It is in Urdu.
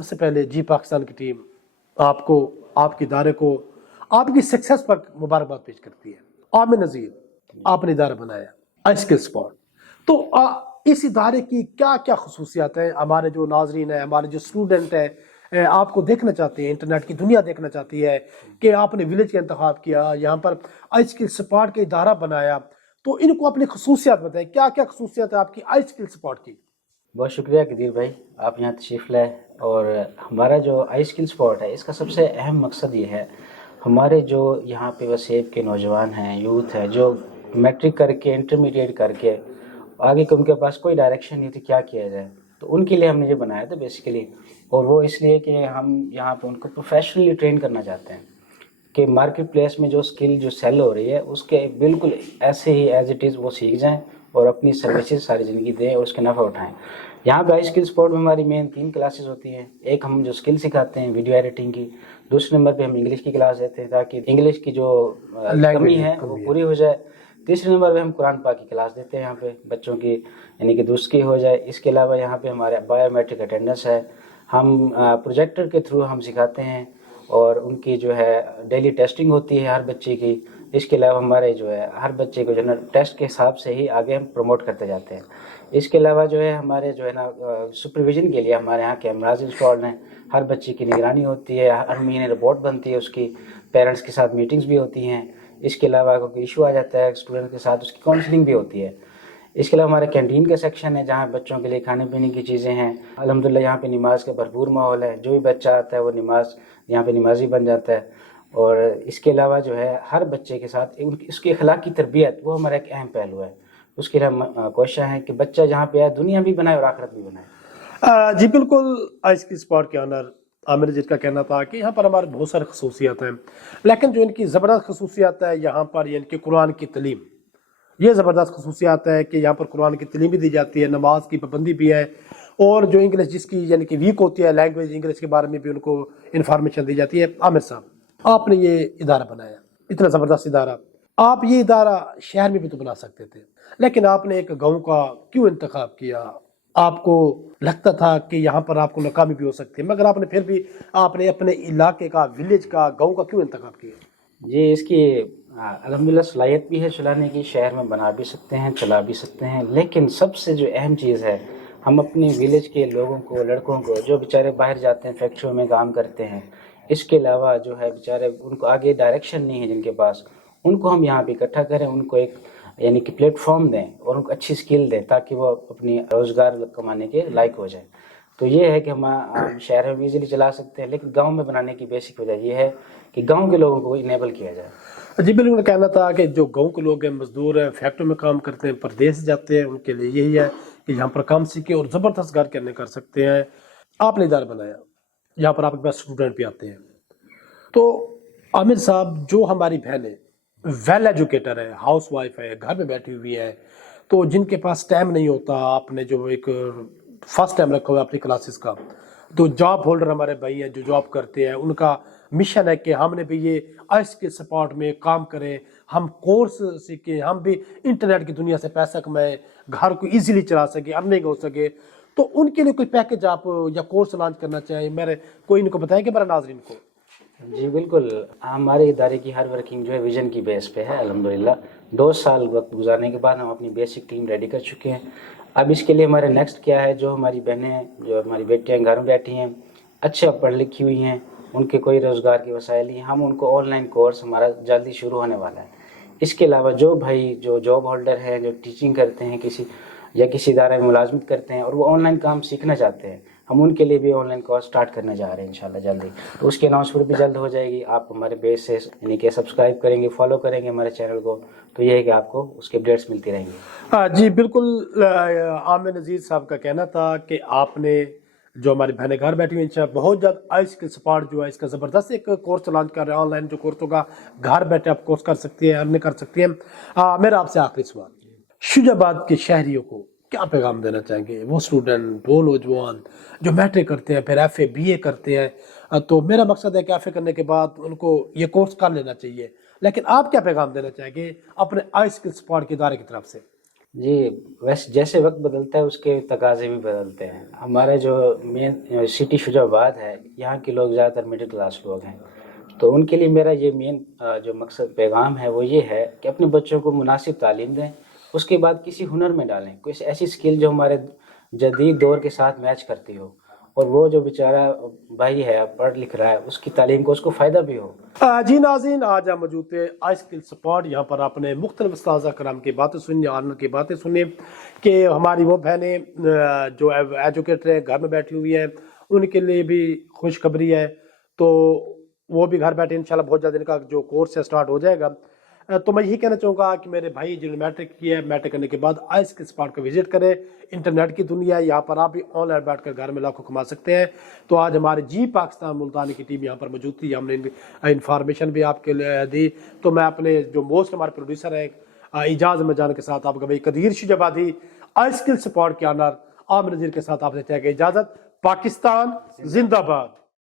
سب سے پہلے جی پاکستان کی ٹیم آپ کو، آپ کے ادارے کو آپ کی سکسیس پر مبارکباد پیش کرتی ہے۔ عامر نذیر، آپ نے ادارہ بنایا آئی اسکل اسپاٹ، تو اس ادارے کی کیا کیا خصوصیات ہیں؟ ہمارے جو ناظرین ہیں، ہمارے جو اسٹوڈنٹ ہیں، آپ کو دیکھنا چاہتے ہیں، انٹرنیٹ کی دنیا دیکھنا چاہتی ہے کہ آپ نے ولیج کا انتخاب کیا، یہاں پر آئی اسکل اسپاٹ کا ادارہ بنایا، تو ان کو اپنی خصوصیات بتائیں، کیا کیا خصوصیات ہے آپ کی آئی اسکل اسپاٹ کی؟ بہت شکریہ قدیر بھائی، آپ یہاں تشریف لائے۔ اور ہمارا جو آئی اسکل اسپاٹ ہے، اس کا سب سے اہم مقصد یہ ہے، ہمارے جو یہاں پہ وسیب کے نوجوان ہیں، یوتھ ہے، جو میٹرک کر کے انٹرمیڈیٹ کر کے آگے ان کے پاس کوئی ڈائریکشن نہیں تھی کیا کیا جائے، تو ان کے لیے ہم نے یہ بنایا تھا بیسیکلی۔ اور وہ اس لیے کہ ہم یہاں پہ ان کو پروفیشنلی ٹرین کرنا چاہتے ہیں کہ مارکیٹ پلیس میں جو اسکل جو سیل ہو رہی ہے اس کے بالکل ایسے ہی ایز اٹ از وہ سیکھ جائیں اور اپنی سروسز ساری زندگی دیں اور اس کے نفع اٹھائیں۔ یہاں پہ آئی اسکل اسپورٹ میں ہماری مین 3 کلاسز ہوتی ہیں۔ ایک ہم جو اسکل سکھاتے ہیں ویڈیو ایڈیٹنگ کی، دوسرے نمبر پہ ہم انگلش کی کلاس دیتے ہیں تاکہ انگلش کی جو کمی ہے وہ پوری ہو جائے، تیسرے نمبر پہ ہم قرآن پاک کی کلاس دیتے ہیں یہاں پہ بچوں کی، یعنی کہ دوسری ہو جائے۔ اس کے علاوہ یہاں پہ ہمارے بایو میٹرک اٹینڈنس ہے، ہم پروجیکٹر کے تھرو ہم سکھاتے ہیں اور ان کی جو ہے ڈیلی ٹیسٹنگ ہوتی ہے ہر بچے کی۔ اس کے علاوہ ہمارے جو ہے ہر بچے کو جو ہے نا ٹیسٹ کے حساب سے ہی آگے ہم پروموٹ کرتے جاتے ہیں۔ اس کے علاوہ جو ہے ہمارے جو ہے نا سپرویژن کے لیے ہمارے یہاں کیمراز انسٹالڈ ہیں، ہر بچے کی نگرانی ہوتی ہے، ہر مہینے رپورٹ بنتی ہے، اس کی پیرنٹس کے ساتھ میٹنگز بھی ہوتی ہیں۔ اس کے علاوہ کوئی ایشو آ جاتا ہے اسٹوڈنٹ کے ساتھ، اس کی کاؤنسلنگ بھی ہوتی ہے۔ اس کے علاوہ ہمارے کینٹین کا سیکشن ہے جہاں بچوں کے لیے کھانے پینے کی چیزیں ہیں۔ الحمدللہ یہاں پہ نماز کا بھرپور ماحول ہے، جو بھی بچہ آتا ہے وہ نماز یہاں پہ نمازی بن جاتا ہے۔ اور اس کے علاوہ جو ہے ہر بچے کے ساتھ اس کی اخلاقی تربیت وہ ہمارا ایک اہم پہلو ہے۔ اس کے لیے ہم کوشاں ہے کہ بچہ جہاں پہ آئے دنیا بھی بنائے اور آخرت بھی بنائے۔ جی بالکل، آئی اسکل اسپاٹ کے آنر عامر نذیر کا کہنا تھا کہ یہاں پر ہمارے بہت سارے خصوصیات ہیں، لیکن جو ان کی زبردست خصوصیات ہے یہاں پر یعنی کہ قرآن کی تعلیم، یہ زبردست خصوصیات ہے کہ یہاں پر قرآن کی تعلیم بھی دی جاتی ہے، نماز کی پابندی بھی ہے، اور جو انگلش جس کی یعنی کہ ویک ہوتی ہے لینگویج انگلش کے بارے میں بھی ان کو انفارمیشن دی جاتی ہے۔ عامر صاحب، آپ نے یہ ادارہ بنایا، اتنا زبردست ادارہ، آپ یہ ادارہ شہر میں بھی تو بنا سکتے تھے، لیکن آپ نے ایک گاؤں کا کیوں انتخاب کیا؟ آپ کو لگتا تھا کہ یہاں پر آپ کو ناکامی بھی ہو سکتی ہے، مگر آپ نے پھر بھی آپ نے اپنے علاقے کا، ولیج کا، گاؤں کا کیوں انتخاب کیا؟ جی اس کی الحمدللہ صلاحیت بھی ہے چلانے کی، شہر میں بنا بھی سکتے ہیں، چلا بھی سکتے ہیں، لیکن سب سے جو اہم چیز ہے ہم اپنے ولیج کے لوگوں کو، لڑکوں کو جو بیچارے باہر جاتے ہیں فیکٹریوں میں کام کرتے ہیں، اس کے علاوہ جو ہے بیچارے ان کو آگے ڈائریکشن نہیں ہے جن کے پاس، ان کو ہم یہاں پہ اکٹھا کریں، ان کو ایک یعنی کہ پلیٹ فارم دیں اور ان کو اچھی سکل دیں تاکہ وہ اپنی روزگار کمانے کے لائق ہو جائیں۔ تو یہ ہے کہ ہم شہر میں ایزیلی چلا سکتے ہیں، لیکن گاؤں میں بنانے کی بیسک وجہ یہ ہے کہ گاؤں کے لوگوں کو انیبل کیا جائے۔ جی بالکل، کہنا تھا کہ جو گاؤں کے لوگ ہیں، مزدور ہیں، فیکٹری میں کام کرتے ہیں، پردیس جاتے ہیں، ان کے لیے یہی ہے کہ یہاں پر کام سیکھیں اور زبردست گھر کرنے کر سکتے ہیں۔ آپ نے ادارہ بنایا، یہاں پر آپ کے پاس اسٹوڈنٹ بھی آتے ہیں، تو عامر صاحب جو ہماری بہنیں ویل ایجوکیٹر ہے، ہاؤس وائف ہے، گھر میں بیٹھی ہوئی ہے، تو جن کے پاس ٹائم نہیں ہوتا، آپ نے جو ایک فرسٹ ٹائم رکھا ہوا ہے اپنی کلاسز کا، تو جاب ہولڈر ہمارے بھائی ہیں جو جاب کرتے ہیں، ان کا مشن ہے کہ ہم نے بھی یہ آئی اسکل سپورٹ میں کام کریں، ہم کورس سیکھیں، ہم بھی انٹرنیٹ کی دنیا سے پیسہ کمائیں، گھر کو ایزیلی چلا سکے، ارننگ ہو سکے، تو ان کے لیے کوئی پیکج آپ یا کورس لانچ کرنا چاہیں، میرے کوئی ان کو بتائیں کہ میرے ناظرین کو۔ جی بالکل، ہمارے ادارے کی ہر ورکنگ جو ہے ویژن کی بیس پہ ہے الحمدللہ۔ 2 سال وقت گزارنے کے بعد ہم اپنی بیسک ٹیم ریڈی کر چکے ہیں۔ اب اس کے لیے ہمارے نیکسٹ کیا ہے، جو ہماری بہنیں، جو ہماری بیٹیاں گھر میں بیٹھی ہیں، اچھا پڑھ لکھی ہوئی ہیں، ان کے کوئی روزگار کے وسائل نہیں، ہم ان کو آن لائن کورس ہمارا جلدی شروع ہونے والا ہے۔ اس کے علاوہ جو بھائی جو جاب ہولڈر ہیں، جو ٹیچنگ کرتے ہیں کسی ادارے میں ملازمت کرتے ہیں اور وہ آن لائن کام سیکھنا چاہتے ہیں، ہم ان کے لیے بھی آن لائن کورس سٹارٹ کرنے جا رہے ہیں انشاءاللہ جلدی، تو اس کی اناؤنسمنٹ بھی جلد ہو جائے گی۔ آپ ہمارے پیج سے یعنی کہ سبسکرائب کریں گے، فالو کریں گے ہمارے چینل کو، تو یہ ہے کہ آپ کو اس کے اپڈیٹس ملتی رہیں گی۔ جی بالکل، عامر نذیر صاحب کا کہنا تھا کہ آپ نے جو ہماری بہنیں گھر بیٹھی ہوئی ہیں بہت جلد آئی اسکل سپورٹ جو ہے اس کا زبردست ایک کورس لانچ کر رہے ہیں، آن لائن جو کورس ہوگا، گھر بیٹھے آپ کورس کر سکتی ہیں، ارن کر سکتی ہیں۔ میرا آپ سے آخری سوال، شجاع آباد کے شہریوں کو کیا پیغام دینا چاہیں گے؟ وہ اسٹوڈنٹ، وہ نوجوان جو میٹرک کرتے ہیں، پھر ایف اے بی اے کرتے ہیں، تو میرا مقصد ہے کہ ایف اے کرنے کے بعد ان کو یہ کورس کر لینا چاہیے، لیکن آپ کیا پیغام دینا چاہیں گے اپنے آئی اسکل سپورٹ کے ادارے کی طرف سے؟ جی ویسے جیسے وقت بدلتا ہے اس کے تقاضے بھی بدلتے ہیں. ہمارا جو مین سٹی فیروز آباد ہے یہاں کے لوگ زیادہ تر مڈل کلاس لوگ ہیں, تو ان کے لیے میرا یہ مین جو مقصد پیغام ہے وہ یہ ہے کہ اپنے بچوں کو مناسب تعلیم دیں, اس کے بعد کسی ہنر میں ڈالیں, کوئی ایسی اسکل جو ہمارے جدید دور کے ساتھ میچ کرتی ہو, اور وہ جو بیچارہ بھائی ہے پڑھ لکھ رہا ہے اس کی تعلیم کو اس کو فائدہ بھی ہو. جی ناظرین, آج ہم موجود تھے آئی اسکل سپورٹ. یہاں پر آپ نے مختلف اساتذہ کرام کی باتیں سنی, آنر کی باتیں سنی کہ ہماری وہ بہنیں جو ایجوکیٹر ہیں گھر میں بیٹھی ہوئی ہیں ان کے لیے بھی خوشخبری ہے, تو وہ بھی گھر بیٹھے انشاءاللہ بہت جلد ان کا جو کورس ہے سٹارٹ ہو جائے گا. تو میں یہی کہنا چاہوں گا کہ میرے بھائی جنہوں نے میٹرک کیا ہے, میٹرک کرنے کے بعد آئی اسکل سپورٹ کو وزٹ کریں. انٹرنیٹ کی دنیا ہے, یہاں پر آپ بھی آن لائن بیٹھ کر گھر میں لاکھوں کما سکتے ہیں. تو آج ہمارے جی پاکستان ملتانی کی ٹیم یہاں پر موجود تھی, ہم نے انفارمیشن بھی آپ کے لیے دی. تو میں اپنے جو موسٹ ہمارے پروڈیوسر ہیں اعجاز احمد جان کے ساتھ آپ کا بھائی قدیر شجابادی آئی اسکل سپورٹ کے آنر عامر نذیر کے ساتھ آپ سے چاہے گا اجازت. پاکستان زندہ باد.